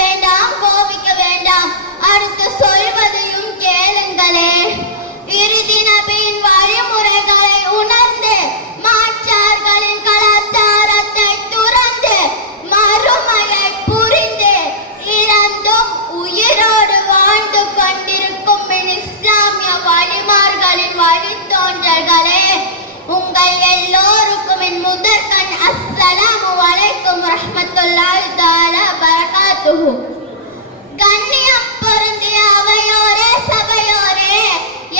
வேண்டாம், கோபிக்க வேண்டாம். அடுத்து சொல்வதையும் கேளுங்களே. இறுதி நபியின் வழிமுறைகளை உணர்ந்து மாற்றார்களின் கலாச்சாரத்தை துறந்து மறுமையை புரிந்து இறந்தும் உயிரோடு வாழ்ந்து கொண்டிருக்கும் இஸ்லாமிய வழிமார்களின் வழித்தோன்றல்களே, உங்கள் எல்லோருக்கும் என் முதற்கண் அஸ்ஸலாமு அலைக்கும் ரஹ்மத்துல்லாஹி தஆலா பரகாத்துஹு. கண்ணியம் பொருந்திய அவையோரே, சபையோரே,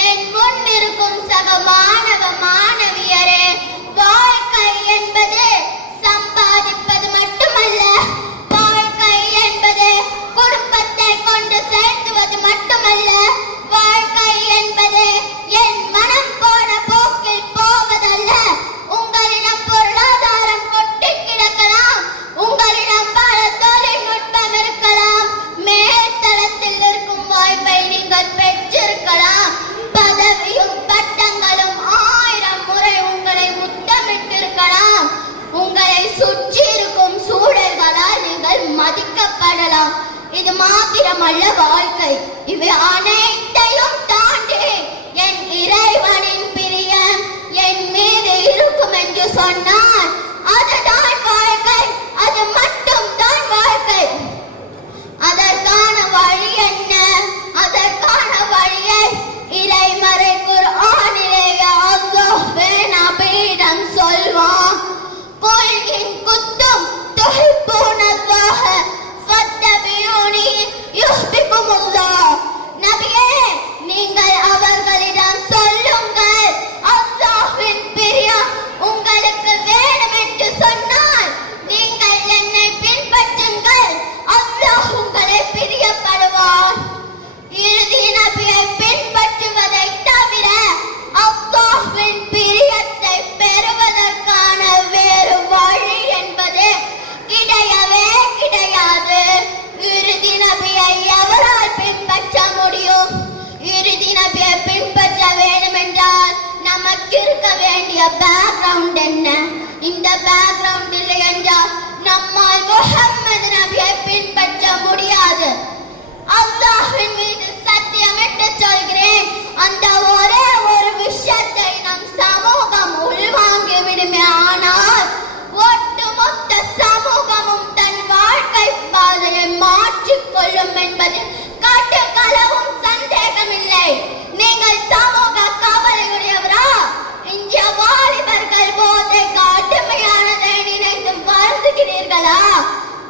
என் முன் இருக்கும் சக மாணவ மாணவியரே, வாழ்க்கை என்பது சம்பாதிப்பது மட்டுமல்ல, வாழ்க்கை என்பது குடும்பத்தை கொண்டு செலுத்துவது மட்டுமல்ல, வாழ்க்கை என்பது என் மனம் போன போக்கில் போவதல்ல. உங்களிடம் பொருளாதாரம் கொட்டி கிடக்கலாம், உங்களிடம் பல தொழில்நுட்பம் இருக்கலாம், மேல்தளத்தில் இருக்கும் வாய்ப்பை நீங்கள் பெற்றிருக்கலாம், பதவியும் பட்டங்களும் 1000 முறை உங்களை முத்தமிட்டிருக்கலாம், உங்களை சுற்றி இருக்கும் சூழல்களால் நீங்கள் மதிக்கப்படலாம். இது மாத்திரமல்ல வாழ்க்கை. இவை அனைத்தையும் தாண்டி என் இறைவனின் பிரியம் என் மீது இருக்கும் என்று சொன்னால் அதுதான் வாழ்க்கை, அது மட்டும் தான் வாழ்க்கை. அதற்கான வழி என்ன? அதற்கான வழியை இறைமறை குர்ஆனிலேயே அல்லாஹ்வே நபியிடம் சொல்வான். குல் இன் குன்தும் துஹிப்பூனல்லாஹ ஃபத்தபியூனி யுஹ்பிகுமுல்லாஹ். நபியே, நீங்கள் அவர்களிடம் சொல்லுங்கள், அல்லாஹ்வின் பிரியம் உங்களுக்கு வேணும் என்று சொன்னால் நீங்கள் என்னை பின்பற்றுங்கள், அல்லாஹ் உங்களை பிரியப்படுவார். இறுதி நபியை பின்பற்றுவதை தவிர அல்லாஹ்வின் பிரியத்தை பெறுவதற்கான வேறு வழி என்பது கிடையவே கிடையாது. இறுதி நபியை எவரால் பின்பற்ற முடியும்? இறுதி நபியை பின்பற்ற வேண்டும் என்றால் நமக்கு இருக்க வேண்டிய பேக்ரவுண்ட் என்ன? இந்த பேக்ரவுண்ட் இல்லை என்றால் நம்மால் முஹம்மது நபியை பின்பற்ற முடியாது. அல்லாஹ்வின் மீது சத்தியமிட்டு சொல்கிறேன், அந்த ஒரே ஒரு விஷயத்தை நம் சமூகம் உள்வாங்கி விடுமே ஆனால் ஒட்டுமொத்த சமூகமும் தன் வாழ்க்கை பாதையை மாற்றிக்கொள்ளும் என்பதில் கட்டுக்களவும் சந்தேகமில்லை. நீங்கள் சமூக கவலையுடையவரா? இந்திய வாலிபர்கள் போதை கடுமையானதை நினைத்து வருந்துகிறீர்களா?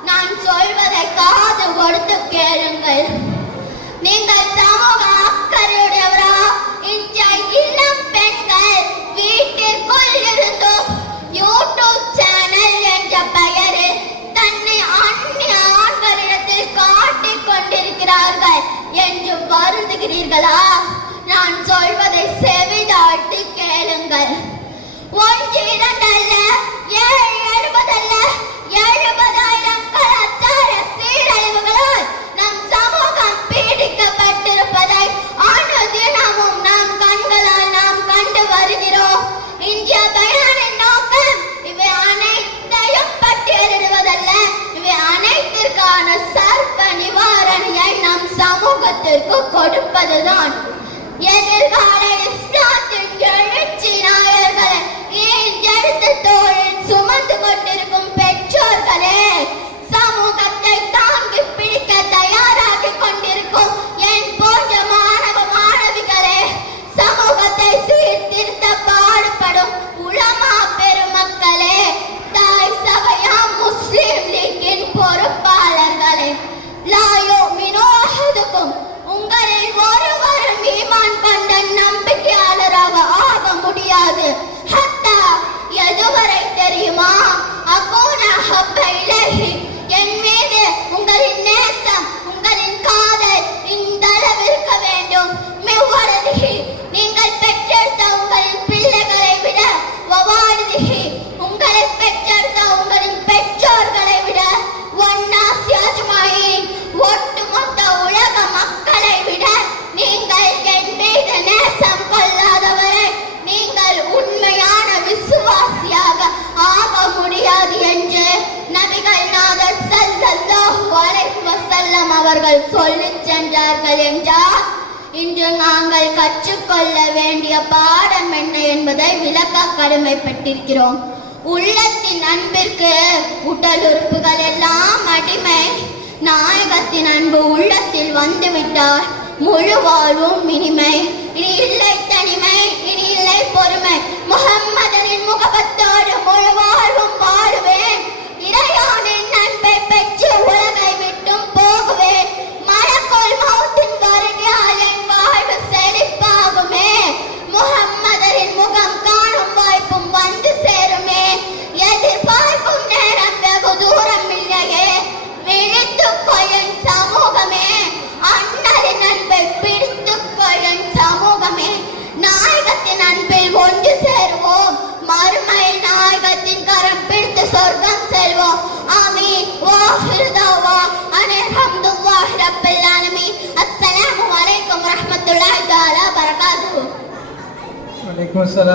நான் சொல்வதை காது கொடுத்து கேளுங்கள். நீங்கள் சமூக அக்கறையுடையவரா? இந்திய இளம் பெண்கள் வீட்டிற்குள் இருந்தும் யூடியூப் சேனல் என்ற பெயரில் தன்னை அந்நிய ஆண்களிடத்தில் காட்டிக் கொண்டிருக்கிறார்கள் என்று வருந்துகிறீர்களா? நான் சொல்வதை செவிதாழ்த்தி கேளுங்கள். 1 2 அல்ல, 7 70 அல்ல, 70,000 கலாச்சார சீரழிவுகளால் நம் சமூகம் பீடிக்கப்பட்டிருப்பதை அனுதினமும் நாம் கண்களால் நாம் கண்டு வருகிறோம். இந்திய பயானின் நோக்கம் இவை அனைத்தையும் பட்டியலிடுவதல்ல, இவை அனைத்திற்கான சர்வ நிவாரணியை நம் சமூகத்திற்கு கொடுப்பதுதான். எதிர்கால இஸ்லாத்தின் எழுச்சி நாயர்களை எடுத்து தோளில் சுமந்து கொண்டிருக்கும் பெற்றோர்களே, சமூகத்தை தாங்கி பிடிக்க தயாராகி கொண்டிருக்கும் என் போன்ற மாணவ மாணவிகளே, சமூகத்தை சீர்திருத்த பாடுபடும் உலமா பெருமக்களே, தாய் சபையா முஸ்லிம் லீக்கின் பொறுப்பாளர்களே, லா யுமினு அஹதுக்கும், உங்களில் ஒருவரும் ஈமான் கொண்ட நம்பிக்கையாளராக ஆக முடியாது. ஹத்தா, எதுவரை தெரியுமா? அகூன ஹப்ப இலைஹி, என் மீது உங்களின் நேசம், உங்களின் காதல் இந்த அளவு இருக்க வேண்டும். மிவ்வலதிஹி, நீங்கள் பெற்றெடுத்த உங்களின் பிள்ளைகளை விட, வவாலிதிஹி, உங்களை பெற்றெடுத்த உங்களின் பெற்றோர்களை விட, வன்னாசி அஜ்மாயின், ஒட்டுமொத்த உலக மக்களை விட நீங்கள் என் மீது நேசம் கொள்ளாதவரை நீங்கள் உண்மையான விசுவாசியாக ஆக முடியாது. வஸல்லம் அவர்கள் சொல்லிச் சென்றார்கள் என்றால் இன்று நாங்கள் கற்றுக்கொள்ள வேண்டிய பாடம் என்ன என்பதை விளக்க கடமைப்பட்டிருக்கிறோம். உள்ளத்தின் அன்பிற்கு உடல் உறுப்புகள் எல்லாம் அடிமை. நாயகத்தின் அன்பு உள்ளத்தில் வந்துவிட்டால் முழு வாழ்வும் இனிமை. இனி இல்லை தனிமை, இனி இல்லை பொறுமை. முஹம்மதனின் முகபத்தோடு முழு வாழ்வும் வாழுவேன். இறையானின் அன்பை பெற்று உலகை விட்டும் போகுவேன். மலக்குல் மௌத்தின் வருகையால் என் வாழ்வு செழிப்பாகுமே. முஹம்மதனின் முகம் காணும் வாய்ப்பும் வந்து சேருமே. எதிர்பார்க்கும் நேரம் வெகு தூரம் இல்லையே. விழித்துக்கொள் என் சமூகமே, அண்ணலின் அன்பை பிடித்துக்கொள் என் சமூகமே. நாயகத்தின் அன்பில் ஒன்று சேருவோம். மறுமை நாயகத்தின் கரம் பிடித்து சொர்க்கம் செல்வோம். ஆமீன். வாஹிரு தஅவா அனில் ஹம்துலில்லாஹி ரப்பில் ஆலமீன். அஸ்ஸலாமு அலைக்கும் வரஹ்மத்துல்லாஹி தஆலா பரகாத்துஹு. வலைக்கும் அஸ்ஸலாம்.